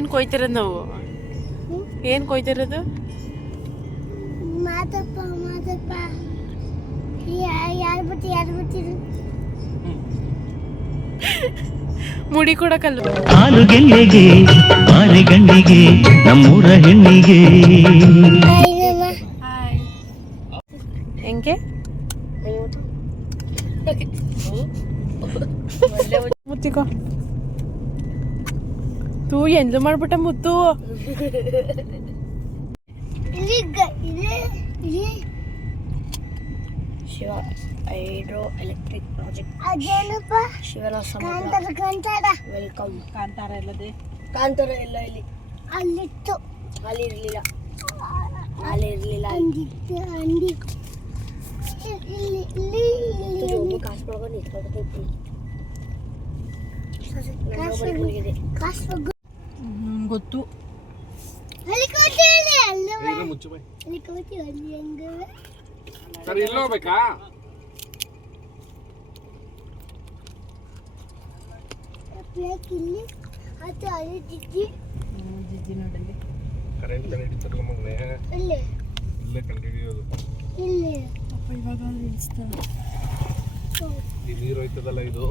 ಏನು ಕೊಯ್ತಿರೋದು ನಾವು? ಏನು ಕೊಯ್ತಿರೋದು? ಮುಡಿ ಕೊಡಕಲ್ವ? ಹಾಲು ಗೆಲ್ಲೆಗೆ ಮಾಲೆ ಗಂಡಿಗೆ ನಮ್ಮೂರ ಹೆಣ್ಣಿಗೆ. ಹೆಂಗೆ ಮುತ್ತಿಕೋ ತೂ ಎಂದು ಮಾಡ್ಬಿಟ್ಟ ಮುತ್ತು. Shiva hydro electric project. ಅದೇನಪ್ಪ? ಶಿವನ ಸಮುದ್ರ. ಕಾಂತಾರ. ವೆಲ್ಕಮ್. ಕಾಂತಾರ ಇಲ್ಲದೆ ಕಾಂತಾರ ಇಲ್ಲ ಇಲ್ಲಿ. ಅಲ್ಲಿತ್ತು. ಅಲ್ಲಿ ಇರಲಿಲ್ಲ. ಅಲ್ಲಿ ಇರಲಿಲ್ಲ. ಅಂದಿತ್ತು. ಅಂದಿತ್ತು. ಇಲ್ಲಿ ಇಲ್ಲಿ ಇಲ್ಲಿ ಕಾಸು ಪಡ್ಕೊಂಡು ನಿಂತ್ಕೊಳ್ಬೇಕು. ಗೊತ್ತು. ಅಲ್ಲಿ ಕೂತಿಲ್ಲ ಅಲ್ಲವಾ? ಅಲ್ಲಿ ಕೂತಿ ಅಲ್ಲಿ ಹೆಂಗ? ಸರಿ ಇಲ್ಲ ಹೋಗ್ಬೇಕಾ? ಪ್ಲೇಟ್ ಇಲ್ಲಿ ಅದು ಅಲ್ಲಿ ಜಿಜ್ಜಿ ಜಿಜ್ಜಿ ನೋಡಲ್ಲಿ ಕರೆಂಟ್ ಹಿಡಿತಾರೆ ಮಗನೇ. ಇಲ್ಲಿ ಇಲ್ಲೇ ಕಂಡು ಹಿಡಿಯೋದು. ಇಲ್ಲಿ ಅಪ್ಪ ಇವಾಗ ನಿಲ್ಲಿಸ್ತಾನೆ. ಈ ನೀರು ಹೋಯ್ತದಲ್ಲ, ಇದು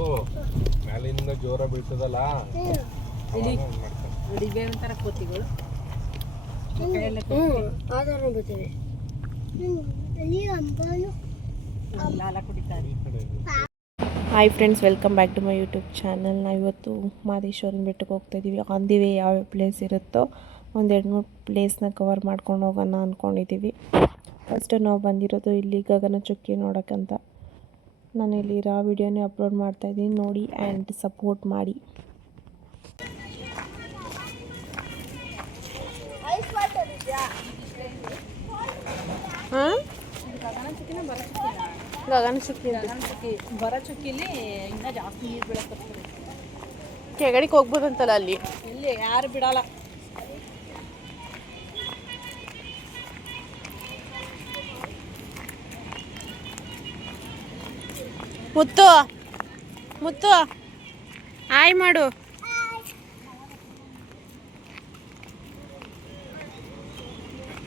ಮ್ಯಾಲಿಂದ ಜೋರ ಬೀಳ್ತದಲ್ಲ, ನೋಡಿ ಬೇರೆ ಥರ ಕೋತಿಗಳು ಆಧಾರ ಬರ್ತೇವೆ. ಅಲ್ಲಿ ಅಂಬಾನು ಲಾಲ ಕುಡಿತಾರೆ. Hi friends, welcome back to my YouTube channel. ನಾವು ಇವತ್ತು ಮಾದೇಶ್ವರನ ಬೆಟ್ಟಕ್ಕೆ ಹೋಗ್ತಾಯಿದ್ದೀವಿ. ಆನ್ ದಿ ವೇ ಯಾವ ಪ್ಲೇಸ್ ಇರುತ್ತೋ ಒಂದು 2-3 ಪ್ಲೇಸ್ನ ಕವರ್ ಮಾಡ್ಕೊಂಡು ಹೋಗೋಣ ಅಂದ್ಕೊಂಡಿದ್ದೀವಿ. ಫಸ್ಟ್ ನಾವು ಬಂದಿರೋದು ಇಲ್ಲಿ ಗಗನಚುಕ್ಕಿ ನೋಡೋಕ್ಕಂತ. ನಾನು ಇಲ್ಲಿ ರಾ ವಿಡಿಯೋನೇ ಅಪ್ಲೋಡ್ ಮಾಡ್ತಾಯಿದ್ದೀನಿ, ನೋಡಿ ಆ್ಯಂಡ್ ಸಪೋರ್ಟ್ ಮಾಡಿ. ಹಾಂ ಗಗನಚುಕ್ಕಿ ಬರೋ ಚುಕ್ಕಿಲಿ ಇನ್ನೂ ಜಾಸ್ತಿ ನೀರು ಬೀಳಕ್ಕೆ ಬರ್ತದೆ. ಕೆಗಡಿಗೆ ಹೋಗ್ಬೋದಂತಲ್ಲ ಅಲ್ಲಿ. ಇಲ್ಲಿ ಯಾರು ಬಿಡಲ್ಲ. ಮುತ್ತು ಮುತ್ತು ಹಾಯ್ ಮಾಡು.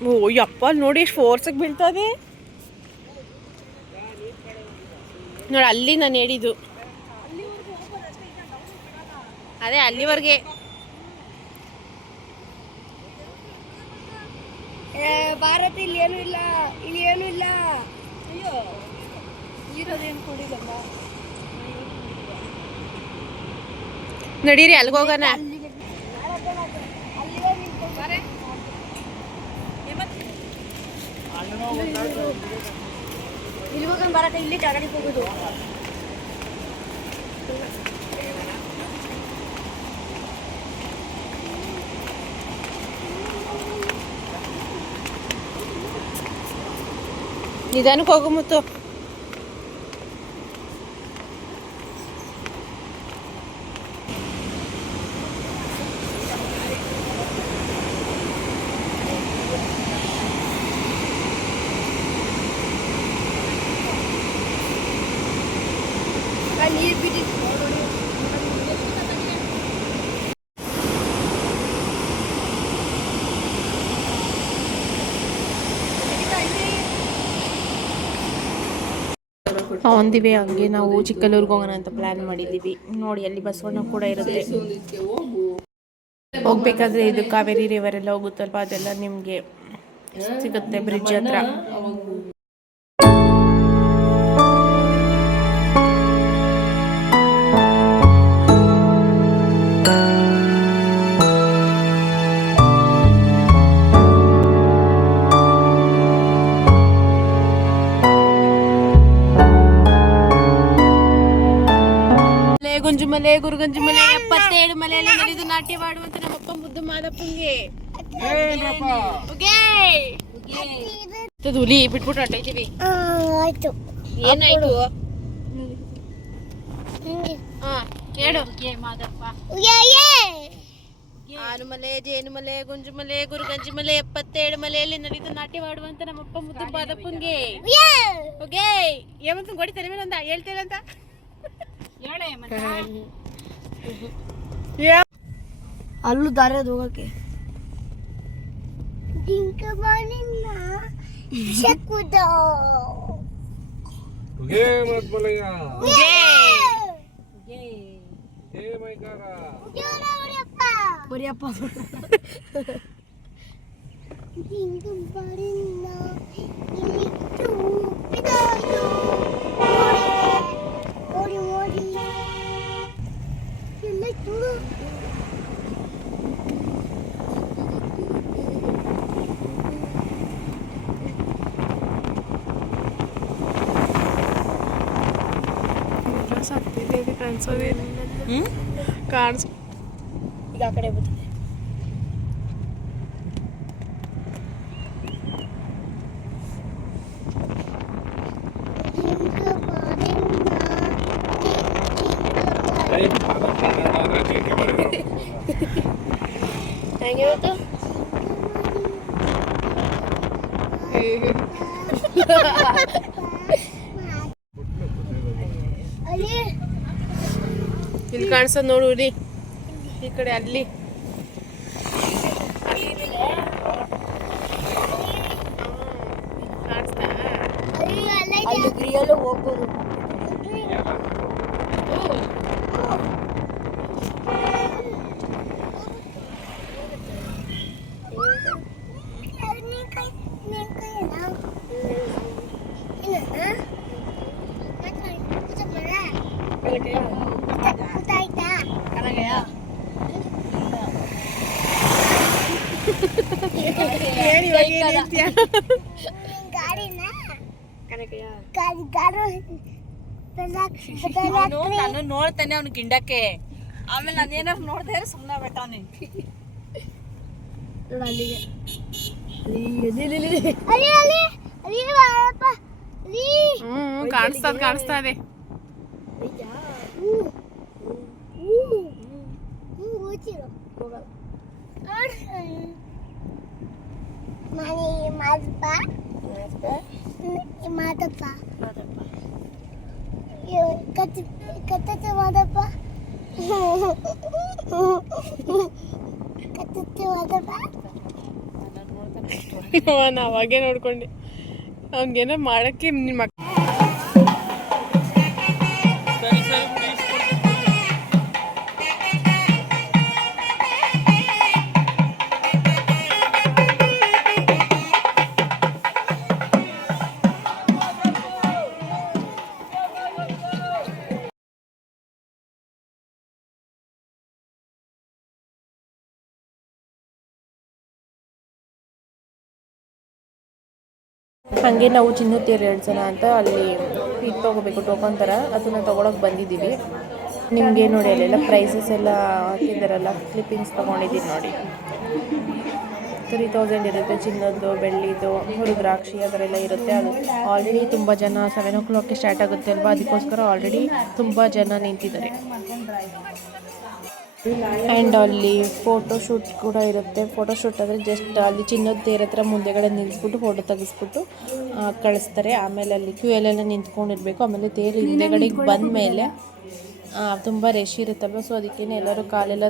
ಓ ಯಪ್ಪ, ನೋಡಿ ಎಷ್ಟು ಫೋರ್ಸಾಗಿ ಬೀಳ್ತದೆ ನೋಡಿ. ಅಲ್ಲಿ ನಾನು ಹೇಳಿದ್ದು ಅದೇ ಅಲ್ಲಿವರೆಗೆ. ಭಾರತ ಇಲ್ಲಿ ಏನೂ ಇಲ್ಲ, ಇಲ್ಲಿ ಏನೂ ಇಲ್ಲ. ಅಯ್ಯೋ ಇರೋದೇನು ಕೊಡಿಲ್ಲಲ್ಲ. ನಡೀರಿ ಅಲ್ಲಿಗೆ ಹೋಗೋಣ. ಇಲ್ಲಿ ಹೋಗೋಣ ಭಾರತ, ಇಲ್ಲಿ ಜಾಗಡಿಗೆ ಹೋಗೋದು. ನಿಧಾನಕ್ಕೆ ಹೋಗು ಮುತ್ತು. ನೀರು ಬಿದ್ದು ಆನ್ ದಿ ವೇ ಹಂಗೆ ನಾವು ಚಿಕ್ಕಲ್ಲೂರಿಗೆ ಹೋಗೋಣ ಅಂತ ಪ್ಲ್ಯಾನ್ ಮಾಡಿದ್ದೀವಿ. ನೋಡಿ ಅಲ್ಲಿ ಬಸವಣ್ಣ ಕೂಡ ಇರುತ್ತೆ. ಹೋಗ್ಬೇಕಾದ್ರೆ ಇದು ಕಾವೇರಿ ರಿವರ್ ಎಲ್ಲ ಹೋಗುತ್ತಲ್ವ, ಅದೆಲ್ಲ ನಿಮಗೆ ಸಿಗುತ್ತೆ ಬ್ರಿಡ್ಜ್ ಹತ್ರ. ಗುಂಜುಮಲೆ ಗುರುಗಂಜುಮಲೆ 77 ಮಲೆಯಲ್ಲಿ ನಡೆದು ನಾಟ್ಯವಾಡುವಂತ ನಮ್ಮಪ್ಪ ಮುದ್ದು ಮಾದಪ್ಪಂಗೆ ಹುಲಿ ಬಿಟ್ಬಿಟ್ಟು ಹೊಂಟೈತೀವಿ. ಆಯ್ತು. ಏನಾಯ್ತು ಹೇಳು. ಮಾದಪ್ಪ ಆನುಮಲೆ ಜೇನುಮಲೆ ಗುಂಜುಮಲೆ ಗುರುಗಂಜುಮಲೆ 77 ಮಲೆಯಲ್ಲಿ ನಡೆದು ನಾಟ್ಯವಾಡುವಂತ ನಮ್ಮಪ್ಪ ಮುದ್ದು ಮಾದಪ್ಪಂಗೆ ಏಮಂತ ಗೋಡಿ ತಲೆ ಮೇಲೆ ಒಂದ ಹೇಳ್ತೇವೆ ಅಂತ ಅಲ್ಲೂ ದಾರಿ ಅದು ಹೋಗಕ್ಕೆ. ಉಗೇ ಮತ್ಮಲಯ್ಯ ಏ ಮೈಕಾರ ಬರಿಯಪ್ಪ ಕಾಣಿಸ್ ಈಗ ಆ ಕಡೆ ಬರ್ತದೆ. ಹೆಂಗೆ ಇವತ್ತು ಇಲ್ಲಿ ಕಾಣಿಸೋದು ನೋಡು ರೀ ಈ ಕಡೆ ಅಲ್ಲಿ ಕಾಣಿಸ್ತಾ ಅಲ್ಲಿ ಗಿರಿಯಲ್ಲೂ ಹೋಗ್ಬೋದು. ನಾನು ನೋಡ್ತಾನೆ ಅವ್ನು ಗಿಂಡಕ್ಕೆ, ಆಮೇಲೆ ನಾನೇನಾರು ನೋಡ್ದೆ ಸುಮ್ಮನೆ ಬಿಟ್ಟಾನೆ. ಕಾಣಿಸ್ತಾ ಇದೆ. ಅವಾಗೇ ನೋಡ್ಕೊಂಡೆ ಅವ್ನಿಗೇನೋ ಮಾಡಕ್ಕೆ ನಿಮ್ಮ ಹಾಗೆ ನಾವು ಚಿನ್ನತ್ತೇರು 2 ಜನ ಅಂತ ಅಲ್ಲಿ ಇದು ತೊಗೋಬೇಕು ಟೋಕನ್ ಥರ, ಅದನ್ನು ತೊಗೊಳಕ್ಕೆ ಬಂದಿದ್ದೀವಿ. ನಿಮಗೆ ನೋಡಿ ಅಲ್ಲೆಲ್ಲ ಪ್ರೈಸಸ್ ಎಲ್ಲ ಹಾಕಿದ್ದಾರಲ್ಲ, ಕ್ಲಿಪ್ಪಿಂಗ್ಸ್ ತೊಗೊಂಡಿದ್ದೀನಿ ನೋಡಿ. 3000 ಇರುತ್ತೆ ಚಿನ್ನದ್ದು, ಬೆಳ್ಳಿದು, ರುದ್ರಾಕ್ಷಿ ಆ ಥರ ಎಲ್ಲ ಇರುತ್ತೆ. ಅದು ಆಲ್ರೆಡಿ ತುಂಬ ಜನ 7 o'clockಗೆ ಸ್ಟಾರ್ಟ್ ಆಗುತ್ತೆ ಅಲ್ವಾ, ಅದಕ್ಕೋಸ್ಕರ ಆಲ್ರೆಡಿ ತುಂಬ ಜನ ನಿಂತಿದ್ದಾರೆ. ಆ್ಯಂಡ್ ಅಲ್ಲಿ ಫೋಟೋಶೂಟ್ ಕೂಡ ಇರುತ್ತೆ. ಫೋಟೋಶೂಟ್ ಅಂದರೆ ಜಸ್ಟ್ ಅಲ್ಲಿ ಚಿನ್ನದ ತೇರ ಹತ್ರ ಮುಂದೆಗಡೆ ನಿಲ್ಲಿಸ್ಬಿಟ್ಟು ಫೋಟೋ ತೆಗೆಸ್ಬಿಟ್ಟು ಕಳಿಸ್ತಾರೆ. ಆಮೇಲೆ ಅಲ್ಲಿ ಕ್ಯೂ ಎಲ್ಲ ನಿಂತ್ಕೊಂಡಿರ್ಬೇಕು. ಆಮೇಲೆ ತೇರು ಹಿಂದೆಗಡೆಗೆ ಬಂದ ಮೇಲೆ ತುಂಬ ರಶ್ ಇರುತ್ತಲ್ವ, ಸೊ ಅದಕ್ಕೇ ಎಲ್ಲರೂ ಕಾಲೆಲ್ಲ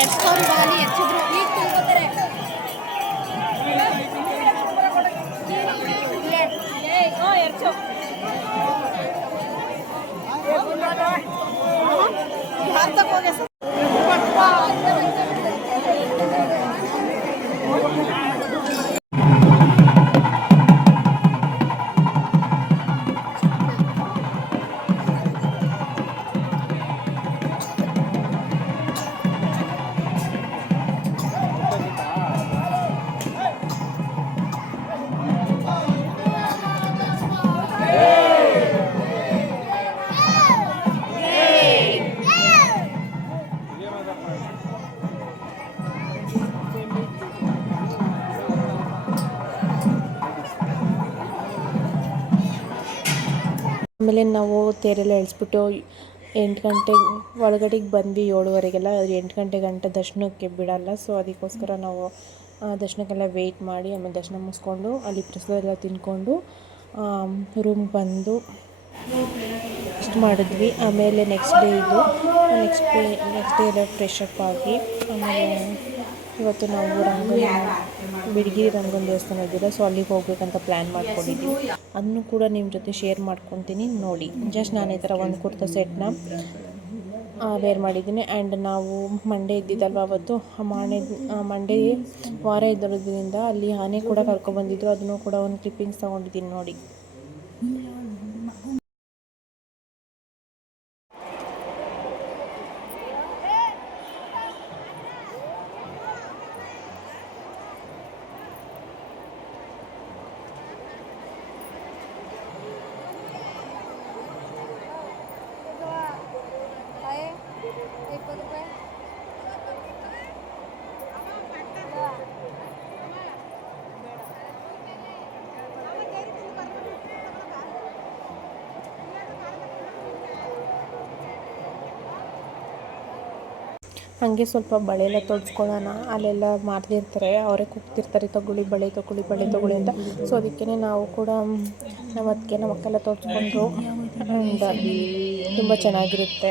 ಎರ್ಸ್ಕೊಂಡು ಹೋಗಲಿ ಎರ್ಸಿದ್ರು ಈಗ ತಿಳ್ಕೊತಾರೆ ಆಮೇಲೆ ನಾವು ತೇರೆಲ್ಲ ಎಳಿಸ್ಬಿಟ್ಟು 8 ಗಂಟೆಗೆ ಒಳಗಡೆಗೆ ಬಂದ್ವಿ 7:30ಗೆಲ್ಲ. 8 ಗಂಟೆ ದರ್ಶನಕ್ಕೆ ಬಿಡಲ್ಲ. ಸೊ ಅದಕ್ಕೋಸ್ಕರ ನಾವು ದರ್ಶನಕ್ಕೆಲ್ಲ ವೆಯ್ಟ್ ಮಾಡಿ ಆಮೇಲೆ ದರ್ಶನ ಮುಗಿಸ್ಕೊಂಡು ಅಲ್ಲಿ ಪ್ರಸಾದ ಎಲ್ಲ ತಿಂದ್ಕೊಂಡು ರೂಮ್ಗೆ ಬಂದು ಇಷ್ಟು ಮಾಡಿದ್ವಿ. ಆಮೇಲೆ ನೆಕ್ಸ್ಟ್ ಡೇ ಎಲ್ಲ ಫ್ರೆಶ್ ಅಪ್ ಆಗಿ ಆಮೇಲೆ ಇವತ್ತು ನಾವು ಬಿಳಿಗಿರಿ ರಂಗನ ದೇವಸ್ಥಾನ ಇದ್ದಿಲ್ಲ, ಸೊ ಅಲ್ಲಿಗೆ ಹೋಗ್ಬೇಕಂತ ಪ್ಲ್ಯಾನ್ ಮಾಡ್ಕೊಂಡಿದ್ವಿ. ಅದನ್ನು ಕೂಡ ನಿಮ್ಮ ಜೊತೆ ಶೇರ್ ಮಾಡ್ಕೊತೀನಿ ನೋಡಿ. ಜಸ್ಟ್ ನಾನು ಈ ಥರ ಒಂದು ಕುರ್ತಾ ಸೆಟ್ನ ವೇರ್ ಮಾಡಿದ್ದೀನಿ. ಆ್ಯಂಡ್ ನಾವು ಮಂಡೇ ಇದ್ದಿದ್ದಲ್ವ ಅವತ್ತು, ಮಂಡೇ ವಾರ ಇದ್ದಿರೋದ್ರಿಂದ ಅಲ್ಲಿ ಆನೆ ಕೂಡ ಕರ್ಕೊಬಂದಿದ್ರು. ಅದನ್ನು ಕೂಡ ಒಂದು ಕ್ಲಿಪ್ಪಿಂಗ್ಸ್ ತೊಗೊಂಡಿದ್ದೀನಿ ನೋಡಿ. ಹಾಗೆ ಸ್ವಲ್ಪ ಬಳೆ ಎಲ್ಲ ತೊಡ್ಸ್ಕೊಳ್ಳೋಣ. ಅಲ್ಲೆಲ್ಲ ಮಾಡ್ತಿರ್ತಾರೆ, ಅವರೇ ಕೂಗ್ತಿರ್ತಾರೆ ತಗೊಳ್ಳಿ ಬಳೆ ಅಂತ. ಸೊ ಅದಕ್ಕೆ ನಾವು ಕೂಡ ನಮ್ಮ ಅಕ್ಕೆಲ್ಲ ತೊಡ್ಸ್ಕೊಂಡ್ರು. ಆ್ಯಂಡ್ ತುಂಬ ಚೆನ್ನಾಗಿರುತ್ತೆ.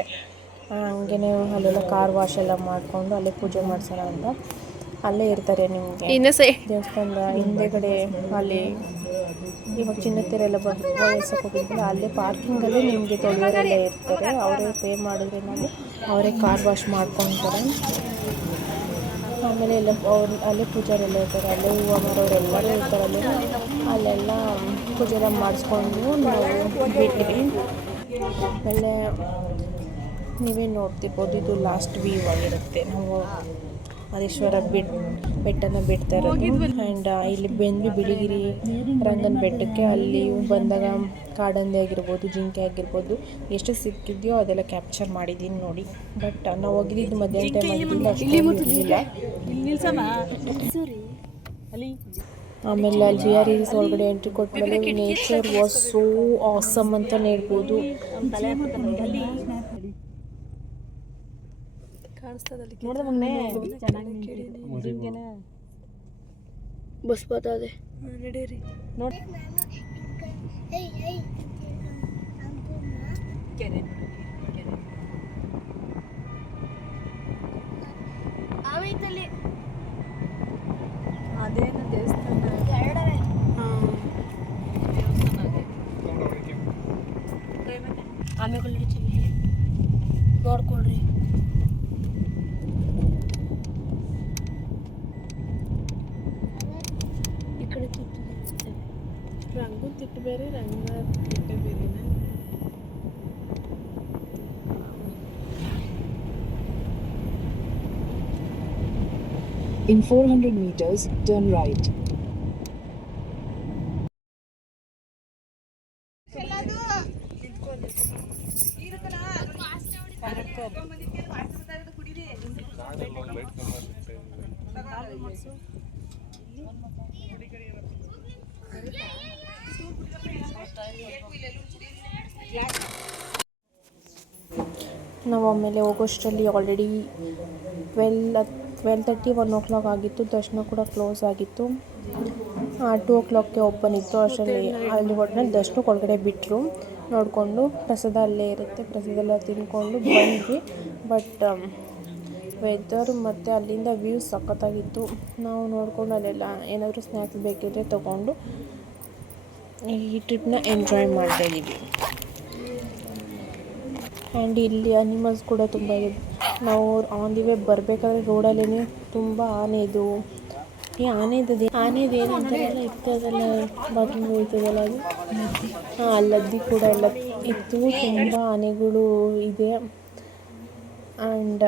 ಹಂಗೆ ಅಲ್ಲೆಲ್ಲ ಕಾರ್ ವಾಶ್ ಎಲ್ಲ ಮಾಡಿಕೊಂಡು ಅಲ್ಲೇ ಪೂಜೆ ಮಾಡಿಸೋಣ ಅಂತ ಅಲ್ಲೇ ಇರ್ತಾರೆ. ನಿಮಗೆ ದೇವಸ್ಥಾನದ ಹಿಂದೆಗಡೆ ಅಲ್ಲಿ ಇವಾಗ ಚಿನ್ನತೆರೆಲ್ಲ ವಯಸ್ಸಕ್ಕೆ ಹೋಗಿದ್ದಿಲ್ಲ, ಅಲ್ಲೇ ಪಾರ್ಕಿಂಗಲ್ಲೇ ನಿಮಗೆ ತೊಳೆಯೋರೆಲ್ಲ ಇರ್ತಾರೆ. ಅವರೇ ಪೇ ಮಾಡಿದ್ರೆ ನಾವು ಅವರೇ ಕಾರ್ ವಾಶ್ ಮಾಡ್ಕೊತಾರೆ. ಆಮೇಲೆ ಎಲ್ಲ ಅಲ್ಲೇ ಪೂಜಾರೆಲ್ಲ ಇರ್ತಾರೆ, ಅಲ್ಲೇ ಹೂವು ಮಾರೋರೆಲ್ಲರೂ ಇರ್ತಾರೆ. ಅಲ್ಲೆಲ್ಲ ಪೂಜೆ ಎಲ್ಲ ಮಾಡಿಸ್ಕೊಂಡು ನಾವು ಬಿಟ್ವಿ. ಆಮೇಲೆ ನೀವೇ ನೋಡ್ತಿರ್ಬೋದು, ಇದು ಲಾಸ್ಟ್ ವ್ಯೂ ಆಗಿರುತ್ತೆ. ನಾವು ಮಹದೇಶ್ವರ ಬೆಟ್ಟನ ಬಿಡ್ತಾ ಇರೋದು. ಆ್ಯಂಡ್ ಇಲ್ಲಿ ಬಿಳಿಗಿರಿ ರಂಗನ ಬೆಟ್ಟಕ್ಕೆ ಅಲ್ಲಿ ಬಂದಾಗ ಕಾಡಂದೆ ಆಗಿರ್ಬೋದು, ಜಿಂಕೆ ಆಗಿರ್ಬೋದು, ಎಷ್ಟು ಸಿಕ್ಕಿದೆಯೋ ಅದೆಲ್ಲ ಕ್ಯಾಪ್ಚರ್ ಮಾಡಿದ್ದೀನಿ ನೋಡಿ. ಬಟ್ ನಾವು ಹೋಗಿದ್ದು ಮಧ್ಯಾಹ್ನ ಟೈಮ್ ಆಗಿದ್ದರಿಂದ ಅಷ್ಟೊಂದಿರಲಿಲ್ಲ. ಆಮೇಲೆ ಅಲ್ಲಿ GREs ಒಳಗಡೆ ಎಂಟ್ರಿ ಕೊಟ್ಟಮೇಲೆ ನೇಚರ್ ವಾಸ್ ಸೋ ಆಸಮ್ ಅಂತ ಹೇಳ್ಬೋದು. ಬಸ್ ಬರ್ತದೆ ನಡೀರಿ ನೋಡಿ. ಅದೇನು ದೇವಸ್ಥಾನ ಆಮೇಲೆ ನೋಡ್ಕೊಳ್ರಿ. ಈ ಕಡೆ ರಂಗು ತಿಟ್ಟು ಬೇರೆ, ರಂಗ ತಿಟ್ಟೆ ಬೇರೆನಾ? In 400 meters, turn right. ನಾವು ಆಮೇಲೆ ಹೋಗೋಷ್ಟರಲ್ಲಿ ಆಲ್ರೆಡಿ 12:30 1 o'clock ಆಗಿತ್ತು. ದರ್ಶನ ಕೂಡ ಕ್ಲೋಸ್ ಆಗಿತ್ತು. 2 o'clockಗೆ ಓಪನ್ ಇತ್ತು. ಅಷ್ಟರಲ್ಲಿ ಅಲ್ಲಿ ಒಟ್ಟಿನಲ್ಲಿ ದರ್ಶನಕ್ಕೆ ಒಳಗಡೆ ಬಿಟ್ಟರು. ನೋಡಿಕೊಂಡು ಪ್ರಸಾದ ಅಲ್ಲೇ ಇರುತ್ತೆ, ಪ್ರಸಾದ ಎಲ್ಲ ತಿಂದ್ಕೊಂಡು ಬಂದ್ವಿ. ಬಟ್ ವೆದರ್ ಮತ್ತು ಅಲ್ಲಿಂದ ವ್ಯೂ ಸಖತ್ತಾಗಿತ್ತು. ನಾವು ನೋಡ್ಕೊಂಡು ಅಲ್ಲೆಲ್ಲ ಏನಾದರೂ ಸ್ನ್ಯಾಕ್ಸ್ ಬೇಕಿದ್ರೆ ತೊಗೊಂಡು ಈ ಟ್ರಿಪ್ನ ಎಂಜಾಯ್ ಮಾಡ್ತಾಯಿದ್ದೀವಿ. ಆ್ಯಂಡ್ ಇಲ್ಲಿ ಅನಿಮಲ್ಸ್ ಕೂಡ ತುಂಬ ಇದೆ. ನಾವು ಆನ್ ದಿ ವೇ ಬರಬೇಕಾದ್ರೆ ರೋಡಲ್ಲೇ ತುಂಬ ಆನೆದು ಆನೆದು ಏನಂತಾರೆಲ್ಲ ಇರ್ತದಲ್ಲ, ಬಾತ್ರೂಮ್ ಇರ್ತದಲ್ಲ ಅದು, ಅಲ್ಲದ್ದಿ ಕೂಡ ಎಲ್ಲ ಇತ್ತು. ತುಂಬ ಆನೆಗಳು ಇದೆ. ಆ್ಯಂಡ್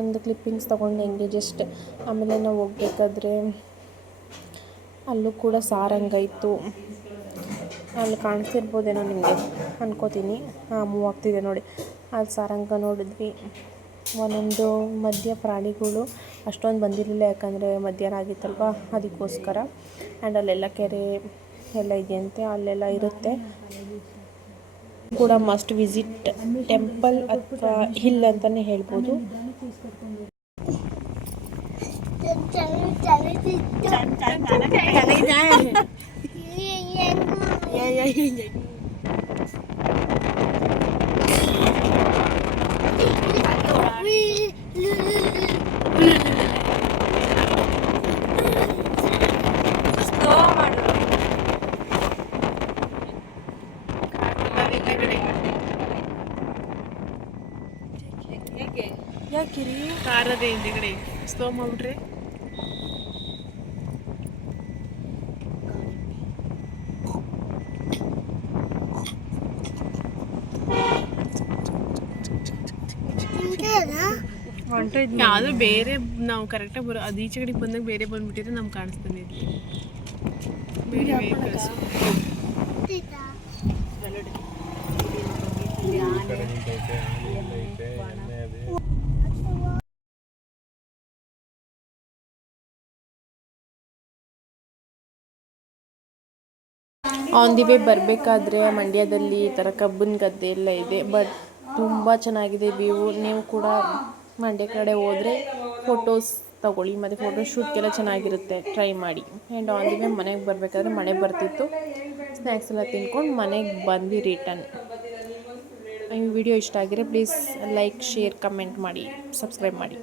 ಒಂದು ಕ್ಲಿಪ್ಪಿಂಗ್ಸ್ ತೊಗೊಂಡು ಹೆಂಗೆ ಜಸ್ಟ್. ಆಮೇಲೆ ನಾವು ಹೋಗ್ಬೇಕಾದ್ರೆ ಅಲ್ಲೂ ಕೂಡ ಸಾರಂಗ ಇತ್ತು. ಅಲ್ಲಿ ಕಾಣಿಸ್ತಿರ್ಬೋದೇನೋ ನಿಮಗೆ ಅನ್ಕೋತೀನಿ. ಮೂವ್ ಆಗ್ತಿದೆ ನೋಡಿ, ಅಲ್ಲಿ ಸಾರಂಗ ನೋಡಿದ್ವಿ. ಒಂದೊಂದು ಮಧ್ಯ ಪ್ರಾಣಿಗಳು ಅಷ್ಟೊಂದು ಬಂದಿರಲಿಲ್ಲ, ಯಾಕಂದರೆ ಮಧ್ಯಾಹ್ನ ಆಗಿತ್ತಲ್ವ ಅದಕ್ಕೋಸ್ಕರ. ಆ್ಯಂಡ್ ಅಲ್ಲೆಲ್ಲ ಕೆರೆ ಎಲ್ಲ ಇದೆಯಂತೆ, ಅಲ್ಲೆಲ್ಲ ಇರುತ್ತೆ ಕೂಡ. ಮಸ್ಟ್ ವಿಸಿಟ್ ಟೆಂಪಲ್ ಅಥವಾ ಹಿಲ್ ಅಂತಲೇ ಹೇಳ್ಬೋದು. ಯಾಕಿರಿ ಕಾರದೇ ಹಿಂದೆಗಡೆ ಸ್ಲೋ ಮಾಡ್ಬಿಟ್ರೆ ಯಾವುದು ಬೇರೆ. ನಾವು ಕರೆಕ್ಟಾಗಿ ಬರೋ ಅದು ಈಚೆ ಕಡೆಗೆ ಬಂದಾಗ ಬೇರೆ ಬಂದ್ಬಿಟ್ಟಿದ್ರೆ ನಮ್ಗೆ ಕಾಣಿಸ್ತಾನೆ ಇರಲಿ ಬೇರೆ ವೆಹಿಕಲ್ಸ್. ಆನ್ ದಿ ವೇ ಬರಬೇಕಾದ್ರೆ ಮಂಡ್ಯದಲ್ಲಿ ಈ ಥರ ಕಬ್ಬನ್ ಗದ್ದೆ ಎಲ್ಲ ಇದೆ. ಬಟ್ ತುಂಬ ಚೆನ್ನಾಗಿದೆ ವ್ಯೂ. ನೀವು ಕೂಡ ಮಂಡ್ಯ ಕಡೆ ಹೋದರೆ ಫೋಟೋಸ್ ತಗೊಳ್ಳಿ, ಮತ್ತು ಫೋಟೋಶೂಟ್ಗೆಲ್ಲ ಚೆನ್ನಾಗಿರುತ್ತೆ, ಟ್ರೈ ಮಾಡಿ. ಆ್ಯಂಡ್ ಆನ್ ದಿ ವೇ ಮನೆಗೆ ಬರಬೇಕಾದ್ರೆ ಮಳೆ ಬರ್ತಿತ್ತು. ಸ್ನ್ಯಾಕ್ಸ್ ಎಲ್ಲ ತಿನ್ಕೊಂಡು ಮನೆಗೆ ಬಂದು ರಿಟರ್ನ್. ಈ ವಿಡಿಯೋ ಇಷ್ಟ ಆಗಿದ್ರೆ ಪ್ಲೀಸ್ ಲೈಕ್, ಶೇರ್, ಕಮೆಂಟ್ ಮಾಡಿ, ಸಬ್ಸ್ಕ್ರೈಬ್ ಮಾಡಿ.